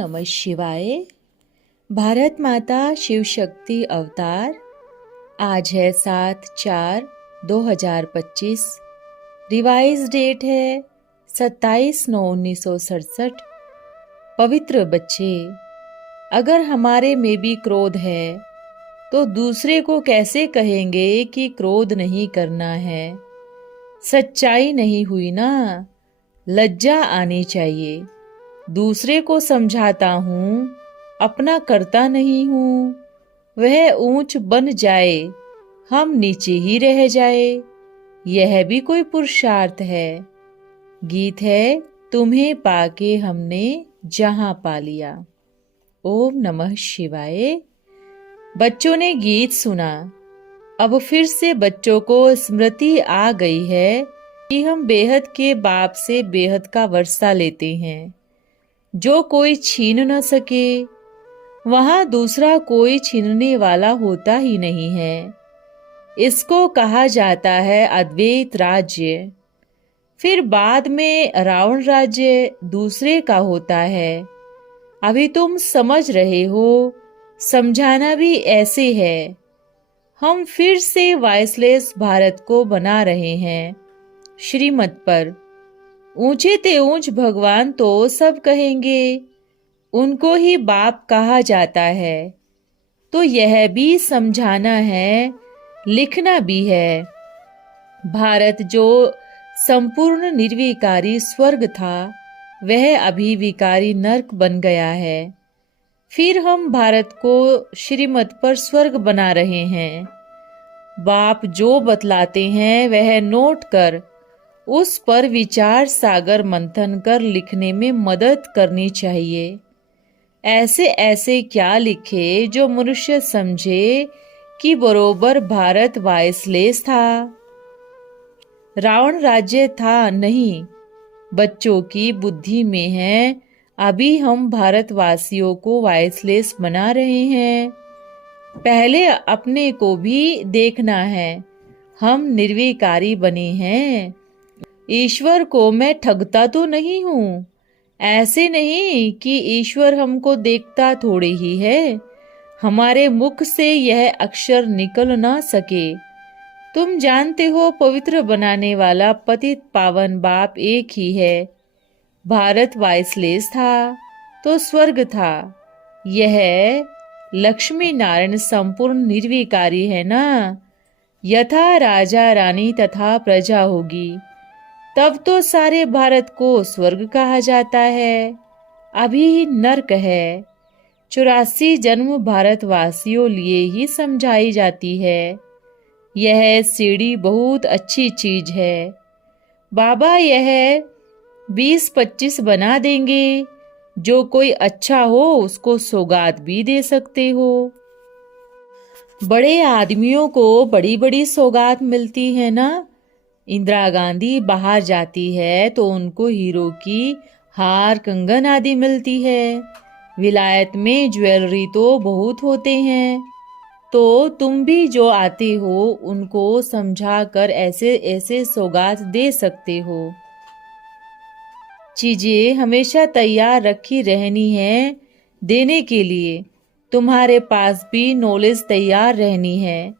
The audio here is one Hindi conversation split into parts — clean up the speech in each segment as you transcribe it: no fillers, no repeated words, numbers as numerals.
नमः शिवाय। भारत माता शिव शक्ति अवतार। आज है 7/4/2025। रिवाइज डेट है 27/9/1967। पवित्र बच्चे, अगर हमारे में भी क्रोध है तो दूसरे को कैसे कहेंगे कि क्रोध नहीं करना है? सच्चाई नहीं हुई ना, लज्जा आनी चाहिए। दूसरे को समझाता हूँ, अपना करता नहीं हूँ। वह ऊंच बन जाए, हम नीचे ही रह जाए, यह भी कोई पुरुषार्थ है? गीत है तुम्हें पाके हमने जहां पा लिया। ओम नमः शिवाय। बच्चों ने गीत सुना। अब फिर से बच्चों को स्मृति आ गई है कि हम बेहद के बाप से बेहद का वर्षा लेते हैं, जो कोई छीन न सके। वहां दूसरा कोई छीनने वाला होता ही नहीं है। इसको कहा जाता है अद्वैत राज्य। फिर बाद में रावण राज्य दूसरे का होता है। अभी तुम समझ रहे हो, समझाना भी ऐसे है। हम फिर से वॉइसलेस भारत को बना रहे हैं श्रीमत पर। ऊंचे ते ऊंच भगवान तो सब कहेंगे, उनको ही बाप कहा जाता है। तो यह भी समझाना है, लिखना भी है। भारत जो संपूर्ण निर्विकारी स्वर्ग था, वह अभी विकारी नरक बन गया है। फिर हम भारत को श्रीमत पर स्वर्ग बना रहे हैं। बाप जो बतलाते हैं वह नोट कर उस पर विचार सागर मंथन कर लिखने में मदद करनी चाहिए। ऐसे ऐसे क्या लिखे जो मनुष्य समझे कि बरोबर भारत वॉइसलेस था। रावण राज्य था नहीं, बच्चों की बुद्धि में है। अभी हम भारतवासियों को वॉइसलेस बना रहे हैं। पहले अपने को भी देखना है। हम निर्विकारी बने हैं। ईश्वर को मैं ठगता तो नहीं हूँ। ऐसे नहीं कि ईश्वर हमको देखता थोड़े ही है। हमारे मुख से यह अक्षर निकल ना सके। तुम जानते हो, पवित्र बनाने वाला पतित पावन बाप एक ही है। भारत वॉइसलेस था तो स्वर्ग था। यह लक्ष्मी नारायण संपूर्ण निर्विकारी है ना। यथा राजा रानी तथा प्रजा होगी, तब तो सारे भारत को स्वर्ग कहा जाता है। अभी नरक है। 84 जन्म भारतवासियों लिए ही समझाई जाती है। यह सीढ़ी बहुत अच्छी चीज है। बाबा यह 20-25 बना देंगे। जो कोई अच्छा हो उसको सौगात भी दे सकते हो। बड़े आदमियों को बड़ी बड़ी सौगात मिलती है ना। इंदिरा गांधी बाहर जाती है तो उनको हीरो की हार कंगन आदि मिलती है। विलायत में ज्वेलरी तो बहुत होते हैं। तो तुम भी जो आते हो उनको समझा कर ऐसे ऐसे सौगात दे सकते हो। चीजें हमेशा तैयार रखी रहनी है देने के लिए। तुम्हारे पास भी नॉलेज तैयार रहनी है।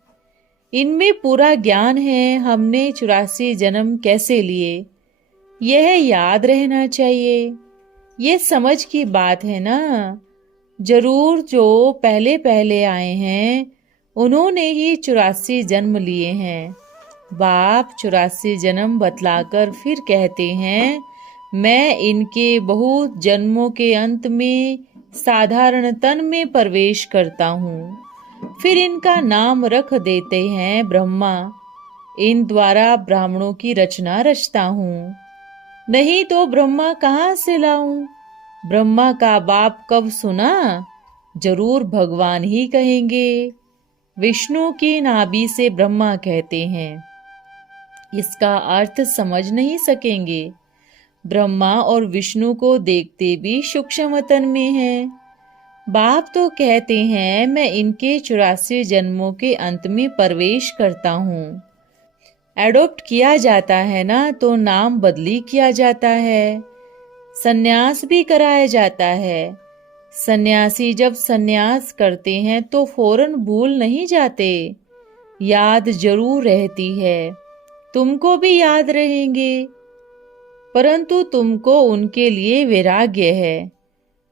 इनमें पूरा ज्ञान है। हमने 84 जन्म कैसे लिए, यह याद रहना चाहिए। ये समझ की बात है ना। जरूर जो पहले पहले आए हैं उन्होंने ही 84 जन्म लिए हैं। बाप 84 जन्म बतलाकर फिर कहते हैं, मैं इनके बहुत जन्मों के अंत में साधारण तन में प्रवेश करता हूँ। फिर इनका नाम रख देते हैं ब्रह्मा। इन द्वारा ब्राह्मणों की रचना रचता हूँ। नहीं तो ब्रह्मा कहाँ से लाऊं? ब्रह्मा का बाप कब सुना? जरूर भगवान ही कहेंगे। विष्णु की नाभि से ब्रह्मा कहते हैं। इसका अर्थ समझ नहीं सकेंगे। ब्रह्मा और विष्णु को देखते भी सूक्ष्म तन में हैं। बाप तो कहते हैं, मैं इनके 84 जन्मों के अंत में प्रवेश करता हूँ। एडॉप्ट किया जाता है ना तो नाम बदली किया जाता है, सन्यास भी कराया जाता है। सन्यासी जब सन्यास करते हैं तो फौरन भूल नहीं जाते, याद जरूर रहती है। तुमको भी याद रहेंगे, परंतु तुमको उनके लिए वैराग्य है,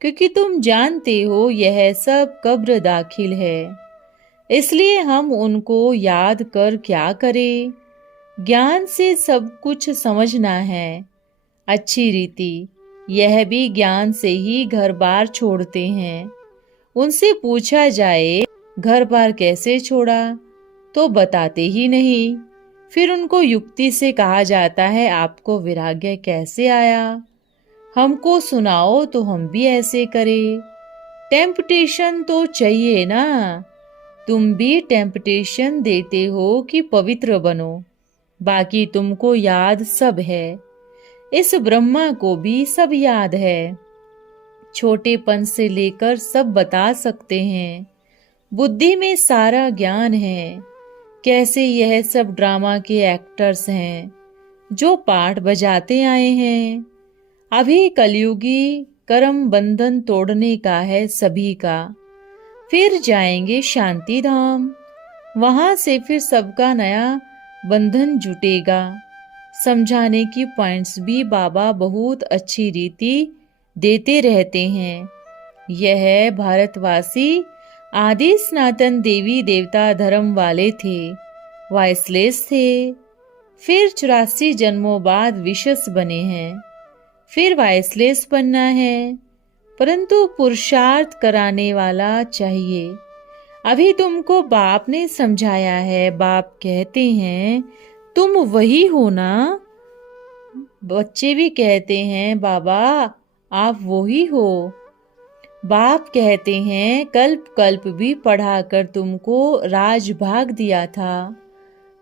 क्योंकि तुम जानते हो यह सब कब्र दाखिल है। इसलिए हम उनको याद कर क्या करें। ज्ञान से सब कुछ समझना है। अच्छी रीति यह भी ज्ञान से ही घर बार छोड़ते हैं। उनसे पूछा जाए घर बार कैसे छोड़ा तो बताते ही नहीं। फिर उनको युक्ति से कहा जाता है आपको वैराग्य कैसे आया, हमको सुनाओ तो हम भी ऐसे करें। टेम्पटेशन तो चाहिए ना। तुम भी टेम्पटेशन देते हो कि पवित्र बनो, बाकी तुमको याद सब है। इस ब्रह्मा को भी सब याद है। छोटेपन से लेकर सब बता सकते हैं। बुद्धि में सारा ज्ञान है। कैसे यह सब ड्रामा के एक्टर्स हैं जो पाठ बजाते आए हैं। अभी कलयुगी कर्म बंधन तोड़ने का है सभी का। फिर जाएंगे शांति धाम, वहां से फिर सबका नया बंधन जुटेगा। समझाने की पॉइंट्स भी बाबा बहुत अच्छी रीति देते रहते हैं। यह भारतवासी आदि सनातन देवी देवता धर्म वाले थे, वाइसलेस थे। फिर 84 जन्मों बाद विशस बने हैं। फिर वाइसलेस बनना है, परंतु पुरुषार्थ कराने वाला चाहिए। अभी तुमको बाप ने समझाया है। बाप कहते हैं तुम वही हो ना। बच्चे भी कहते हैं बाबा आप वही हो। बाप कहते हैं कल्प कल्प भी पढ़ाकर तुमको राजभाग दिया था।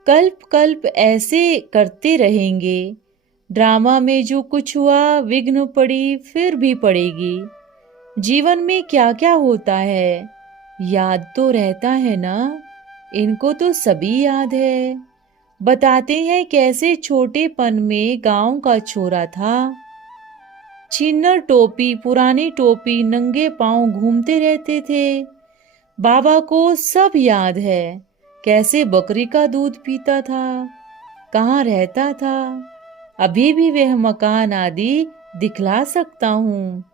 कल्प कल्प ऐसे करते रहेंगे। ड्रामा में जो कुछ हुआ विघ्न पड़ी फिर भी पड़ेगी। जीवन में क्या क्या होता है याद तो रहता है ना। इनको तो सभी याद है। बताते हैं कैसे छोटेपन में गांव का छोरा था। छिन्नर टोपी पुरानी टोपी नंगे पांव घूमते रहते थे। बाबा को सब याद है। कैसे बकरी का दूध पीता था, कहाँ रहता था। अभी भी वह मकान आदि दिखला सकता हूँ।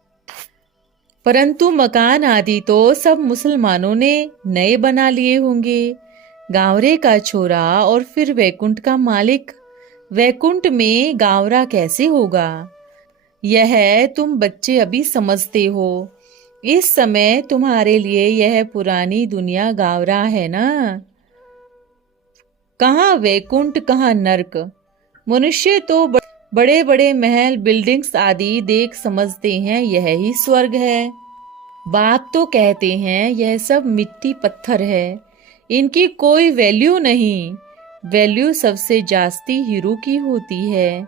परंतु मकान आदि तो सब मुसलमानों ने नए बना लिए होंगे। गांवरे का छोरा और फिर वैकुंठ का मालिक। वैकुंठ में गांवरा कैसे होगा। यह तुम बच्चे अभी समझते हो। इस समय तुम्हारे लिए यह पुरानी दुनिया गावरा है ना। कहाँ वैकुंठ कहाँ नरक। मनुष्य तो बड़े बड़े महल बिल्डिंग्स आदि देख समझते हैं यह ही स्वर्ग है। बाप तो कहते हैं यह सब मिट्टी पत्थर है, इनकी कोई वैल्यू नहीं। वैल्यू सबसे जास्ती हीरो की होती है।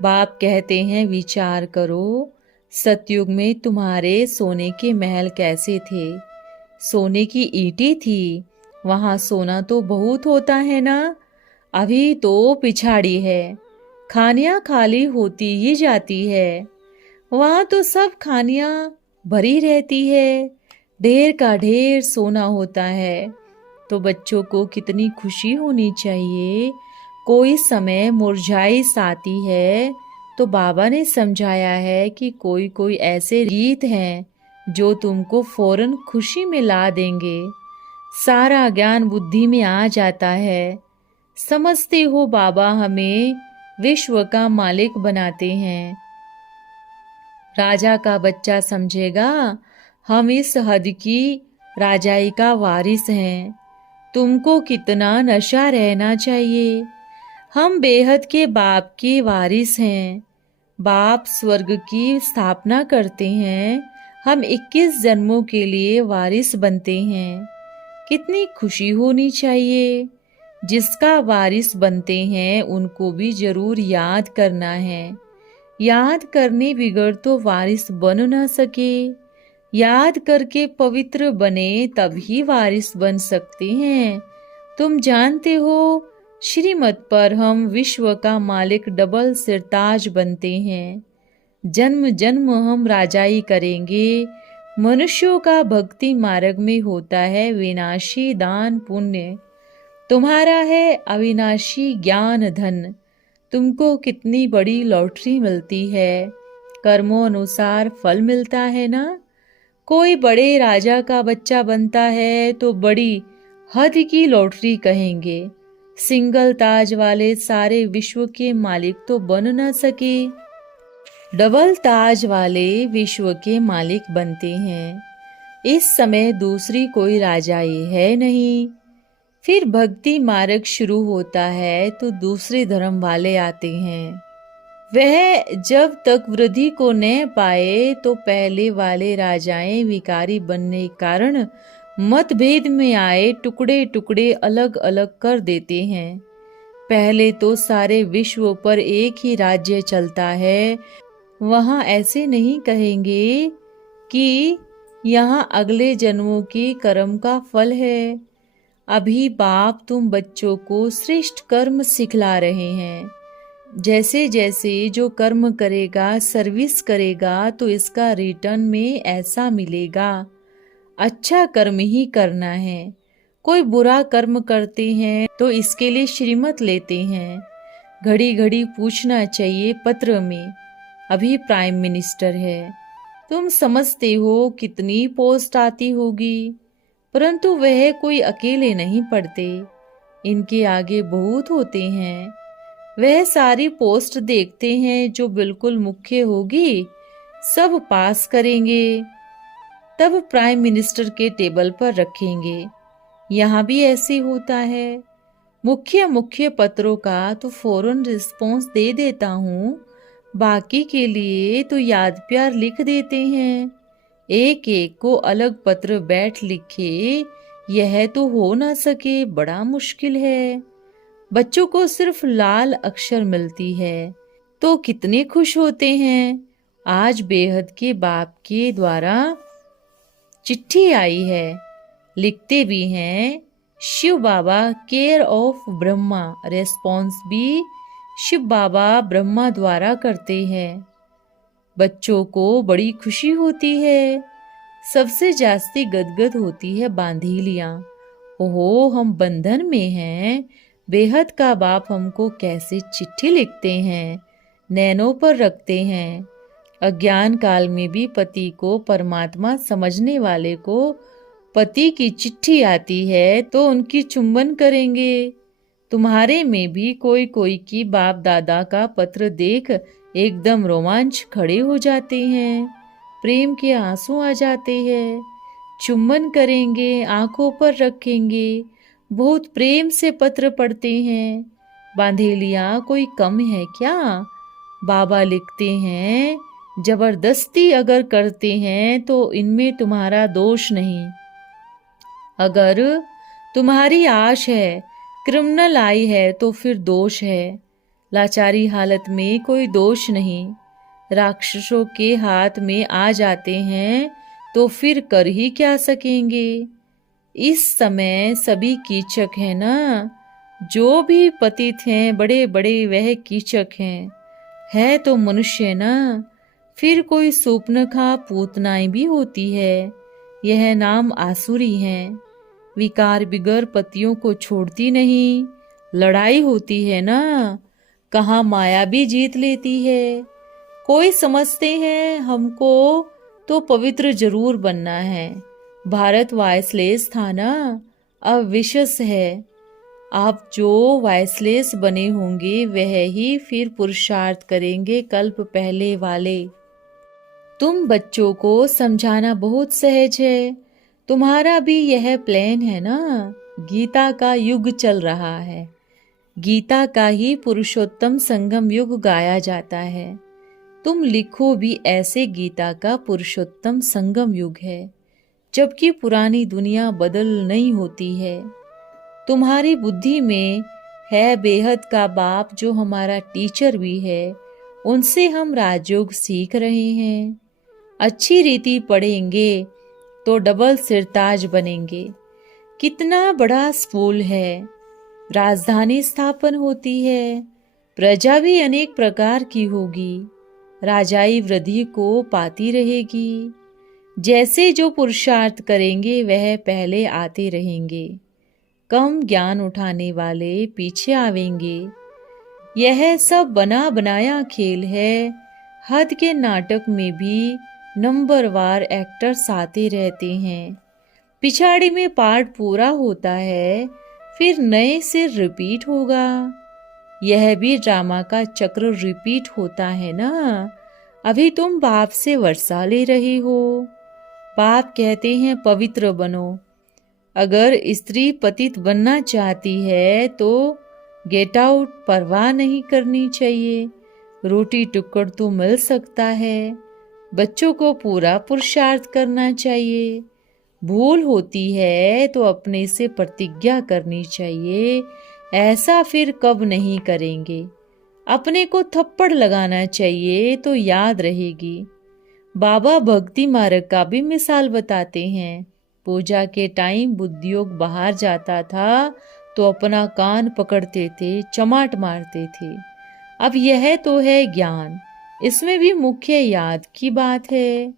बाप कहते हैं विचार करो, सतयुग में तुम्हारे सोने के महल कैसे थे। सोने की ईंटें थी, वहां सोना तो बहुत होता है ना। अभी तो पिछाड़ी है, खानियां खाली होती ही जाती है। वहां तो सब खानियां भरी रहती है, ढेर का ढेर सोना होता है। तो बच्चों को कितनी खुशी होनी चाहिए। कोई समय मुरझाई आती है तो बाबा ने समझाया है कि कोई कोई ऐसे गीत हैं जो तुमको फौरन खुशी में ला देंगे। सारा ज्ञान बुद्धि में आ जाता है। समझते हो बाबा हमें विश्व का मालिक बनाते हैं। राजा का बच्चा समझेगा हम इस हद की राजाई का वारिस हैं। तुमको कितना नशा रहना चाहिए। हम बेहद के बाप के वारिस हैं। बाप स्वर्ग की स्थापना करते हैं, हम 21 जन्मों के लिए वारिस बनते हैं। कितनी खुशी होनी चाहिए। जिसका वारिस बनते हैं उनको भी जरूर याद करना है। याद करने बिगड़ तो वारिस बन न सके। याद करके पवित्र बने तभी वारिस बन सकते हैं। तुम जानते हो श्रीमत पर हम विश्व का मालिक डबल सिरताज बनते हैं। जन्म जन्म हम राजाई करेंगे, मनुष्यों का भक्ति मार्ग में होता है विनाशी दान पुण्य, तुम्हारा है अविनाशी ज्ञान धन। तुमको कितनी बड़ी लॉटरी मिलती है, कर्मों अनुसार फल मिलता है ना। कोई बड़े राजा का बच्चा बनता है तो बड़ी हद की लॉटरी कहेंगे। सिंगल ताज वाले सारे विश्व के मालिक तो बन न सके, डबल ताज वाले विश्व के मालिक बनते हैं। इस समय दूसरी कोई राजाई है नहीं। फिर भक्ति मार्ग शुरू होता है तो दूसरे धर्म वाले आते हैं। वह जब तक वृद्धि को न पाए तो पहले वाले राजाएं विकारी बनने के कारण मतभेद में आए टुकड़े टुकड़े अलग अलग कर देते हैं। पहले तो सारे विश्व पर एक ही राज्य चलता है। वहां ऐसे नहीं कहेंगे कि यहाँ अगले जन्मों के कर्म का फल है। अभी बाप तुम बच्चों को श्रेष्ठ कर्म सिखला रहे हैं। जैसे जैसे जो कर्म करेगा, सर्विस करेगा, तो इसका रिटर्न में ऐसा मिलेगा। अच्छा कर्म ही करना है। कोई बुरा कर्म करते हैं तो इसके लिए श्रीमत लेते हैं। घड़ी घड़ी पूछना चाहिए पत्र में, अभी प्राइम मिनिस्टर है, तुम समझते हो कितनी पोस्ट आती होगी, परंतु वह कोई अकेले नहीं पढ़ते, इनके आगे बहुत होते हैं। वह सारी पोस्ट देखते हैं, जो बिल्कुल मुख्य होगी सब पास करेंगे, तब प्राइम मिनिस्टर के टेबल पर रखेंगे। यहाँ भी ऐसे होता है। मुख्य मुख्य पत्रों का तो फौरन रिस्पॉन्स दे देता हूँ, बाकी के लिए तो याद प्यार लिख देते हैं। एक एक को अलग पत्र बैठ लिखे, यह तो हो ना सके, बड़ा मुश्किल है। बच्चों को सिर्फ लाल अक्षर मिलती है तो कितने खुश होते हैं। आज बेहद के बाप के द्वारा चिट्ठी आई है, लिखते भी हैं शिव बाबा केयर ऑफ ब्रह्मा, रेस्पॉन्स भी शिव बाबा ब्रह्मा द्वारा करते हैं। बच्चों को बड़ी खुशी होती है। सबसे जास्ती गदगद होती है बांधीलियां। ओहो, हम बंधन में हैं। बेहद का बाप हमको कैसे चिट्ठी लिखते हैं, नैनों पर रखते हैं। अज्ञान काल में भी पति को परमात्मा समझने वाले को पति की चिट्ठी आती है तो उनकी चुंबन करेंगे। तुम्हारे में भी कोई कोई की बाप दादा का पत्र देख एकदम रोमांच खड़े हो जाते हैं, प्रेम के आंसू आ जाते हैं। चुंबन करेंगे, आंखों पर रखेंगे, बहुत प्रेम से पत्र पढ़ते हैं। बांधेलियां कोई कम है क्या? बाबा लिखते हैं, जबरदस्ती अगर करते हैं तो इनमें तुम्हारा दोष नहीं। अगर तुम्हारी आश है, क्रिमिनल आई है तो फिर दोष है। लाचारी हालत में कोई दोष नहीं। राक्षसों के हाथ में आ जाते हैं तो फिर कर ही क्या सकेंगे। इस समय सभी कीचक हैं ना। जो भी पतित हैं बड़े बड़े वह कीचक हैं। है तो मनुष्य ना। फिर कोई सूपनखा पूतनाएं भी होती है, यह नाम आसुरी हैं। विकार बिगर पतियों को छोड़ती नहीं। लड़ाई होती है ना, कहाँ माया भी जीत लेती है। कोई समझते हैं हमको तो पवित्र जरूर बनना है। भारत वायसलेस था ना, अब विशेष है। आप जो वायसलेस बने होंगे वह ही फिर पुरुषार्थ करेंगे कल्प पहले वाले। तुम बच्चों को समझाना बहुत सहज है। तुम्हारा भी यह प्लान है ना। गीता का युग चल रहा है। गीता का ही पुरुषोत्तम संगम युग गाया जाता है। तुम लिखो भी ऐसे, गीता का पुरुषोत्तम संगम युग है, जबकि पुरानी दुनिया बदल नहीं होती है। तुम्हारी बुद्धि में है बेहद का बाप जो हमारा टीचर भी है, उनसे हम राजयोग सीख रहे हैं। अच्छी रीति पढ़ेंगे तो डबल सिरताज बनेंगे। कितना बड़ा स्कूल है। राजधानी स्थापन होती है। प्रजा भी अनेक प्रकार की होगी। राजाई वृद्धि को पाती रहेगी। जैसे जो पुरुषार्थ करेंगे वह पहले आते रहेंगे। कम ज्ञान उठाने वाले पीछे आवेंगे। यह सब बना बनाया खेल है। हद के नाटक में भी नंबरवार एक्टर्स आते रहते हैं। पिछाड़ी में पार्ट पूरा होता है, फिर नए से रिपीट होगा। यह भी ड्रामा का चक्र रिपीट होता है ना। अभी तुम बाप से वर्षा ले रही हो। बाप कहते हैं पवित्र बनो। अगर स्त्री पतित बनना चाहती है तो गेट आउट, परवाह नहीं करनी चाहिए। रोटी टुकड़ तो मिल सकता है। बच्चों को पूरा पुरुषार्थ करना चाहिए। भूल होती है तो अपने से प्रतिज्ञा करनी चाहिए। ऐसा फिर कब नहीं करेंगे। अपने को थप्पड़ लगाना चाहिए तो याद रहेगी। बाबा भक्ति मार्ग का भी मिसाल बताते हैं। पूजा के टाइम बुद्धियोग बाहर जाता था तो अपना कान पकड़ते थे, चमाट मारते थे। अब यह तो है ज्ञान, इसमें भी मुख्य याद की बात है।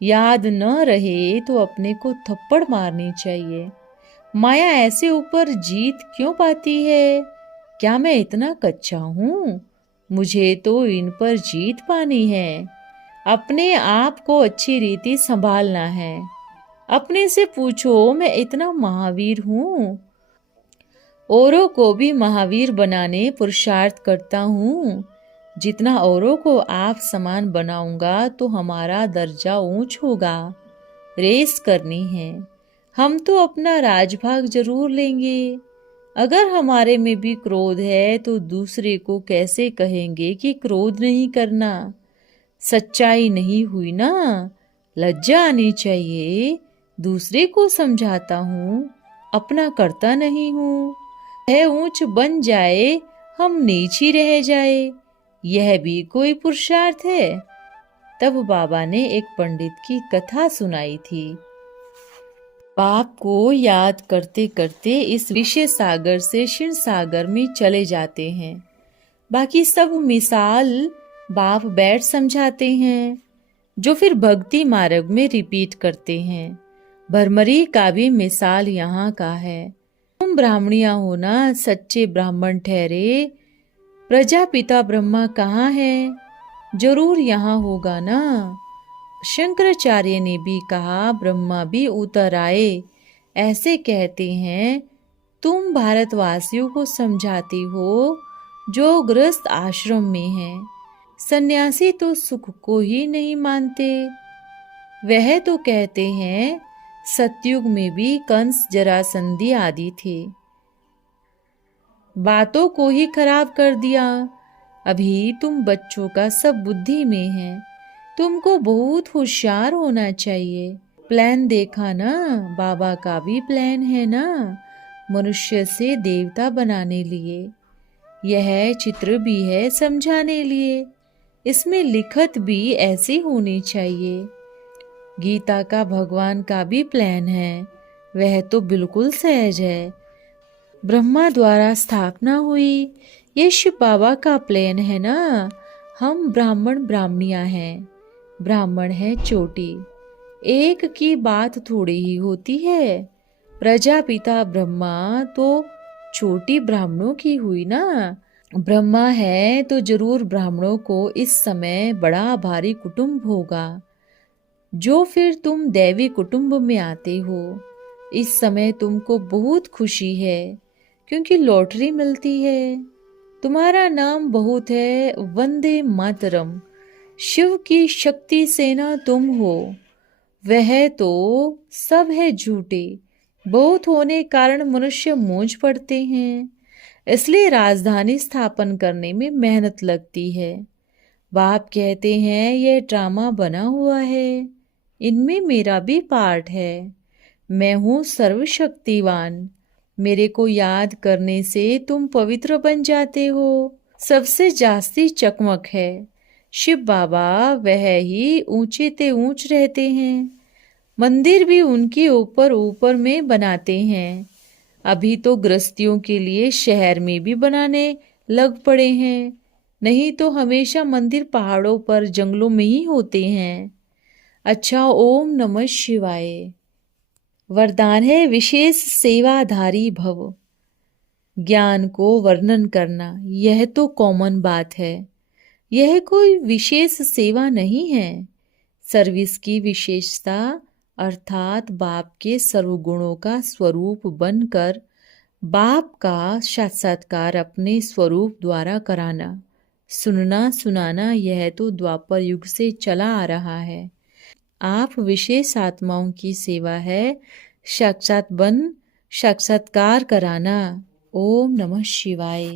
याद न रहे तो अपने को थप्पड़ मारनी चाहिए। माया ऐसे ऊपर जीत क्यों पाती है? क्या मैं इतना कच्चा हूँ? मुझे तो इन पर जीत पानी है। अपने आप को अच्छी रीति संभालना है। अपने से पूछो, मैं इतना महावीर हूँ? औरों को भी महावीर बनाने पुरुषार्थ करता हूँ। जितना औरों को आप समान बनाऊंगा तो हमारा दर्जा ऊंच होगा। रेस करनी है। हम तो अपना राजभाग जरूर लेंगे। अगर हमारे में भी क्रोध है तो दूसरे को कैसे कहेंगे कि क्रोध नहीं करना? सच्चाई नहीं हुई ना। लज्जा आनी चाहिए। दूसरे को समझाता हूँ, अपना करता नहीं हूँ। यह ऊंच बन जाए, हम नीच ही रह जाए, यह भी कोई पुरुषार्थ है? तब बाबा ने एक पंडित की कथा सुनाई थी। बाप को याद करते करते इस विषय सागर से क्षीण सागर में चले जाते हैं। बाकी सब मिसाल बाप बैठ समझाते हैं, जो फिर भक्ति मार्ग में रिपीट करते हैं। भरमरी का भी मिसाल यहाँ का है। तुम ब्राह्मणिया हो ना, सच्चे ब्राह्मण ठहरे। प्रजापिता ब्रह्मा कहाँ है? जरूर यहाँ होगा ना। शंकराचार्य ने भी कहा ब्रह्मा भी उतर आए। ऐसे कहते हैं। तुम भारतवासियों को समझाती हो जो गृहस्थ आश्रम में हैं। सन्यासी तो सुख को ही नहीं मानते। वह तो कहते हैं सतयुग में भी कंस, जरासंधी आदि थे। बातों को ही खराब कर दिया। अभी तुम बच्चों का सब बुद्धि में है। तुमको बहुत होशियार होना चाहिए। प्लान देखा ना, बाबा का भी प्लान है ना, मनुष्य से देवता बनाने लिए। यह चित्र भी है समझाने लिए। इसमें लिखत भी ऐसी होनी चाहिए। गीता का भगवान का भी प्लान है। वह तो बिल्कुल सहज है। ब्रह्मा द्वारा स्थापना हुई। ये शिव बाबा का प्लान है ना। हम ब्राह्मण ब्राह्मणियां हैं। ब्राह्मण है चोटी। एक की बात थोड़ी ही होती है। प्रजापिता ब्रह्मा तो छोटी ब्राह्मणों की हुई ना। ब्रह्मा है तो जरूर ब्राह्मणों को इस समय बड़ा भारी कुटुंब होगा, जो फिर तुम दैवी कुटुंब में आते हो। इस समय तुमको बहुत खुशी है क्योंकि लॉटरी मिलती है। तुम्हारा नाम बहुत है, वंदे मातरम। शिव की शक्ति सेना तुम हो। वह तो सब है झूठे। बहुत होने कारण मनुष्य मूंझ पड़ते हैं। इसलिए राजधानी स्थापन करने में मेहनत लगती है। बाप कहते हैं यह ड्रामा बना हुआ है, इनमें मेरा भी पार्ट है। मैं हूँ सर्वशक्तिवान। मेरे को याद करने से तुम पवित्र बन जाते हो। सबसे जास्ती चकमक है। शिव बाबा वह ही ऊंचे ते ऊंच रहते हैं। मंदिर भी उनके ऊपर ऊपर में बनाते हैं। अभी तो गृहस्थियों के लिए शहर में भी बनाने लग पड़े हैं। नहीं तो हमेशा मंदिर पहाड़ों पर, जंगलों में ही होते हैं। अच्छा, ओम नमः शिवाय। वरदान है विशेष सेवाधारी भव। ज्ञान को वर्णन करना यह तो कॉमन बात है, यह कोई विशेष सेवा नहीं है। सर्विस की विशेषता अर्थात बाप के सर्वगुणों का स्वरूप बनकर बाप का साक्षात्कार अपने स्वरूप द्वारा कराना, सुनना सुनाना, यह तो द्वापर युग से चला आ रहा है। आप विशेष आत्माओं की सेवा है साक्षात्कार कराना। ओम नमः शिवाय।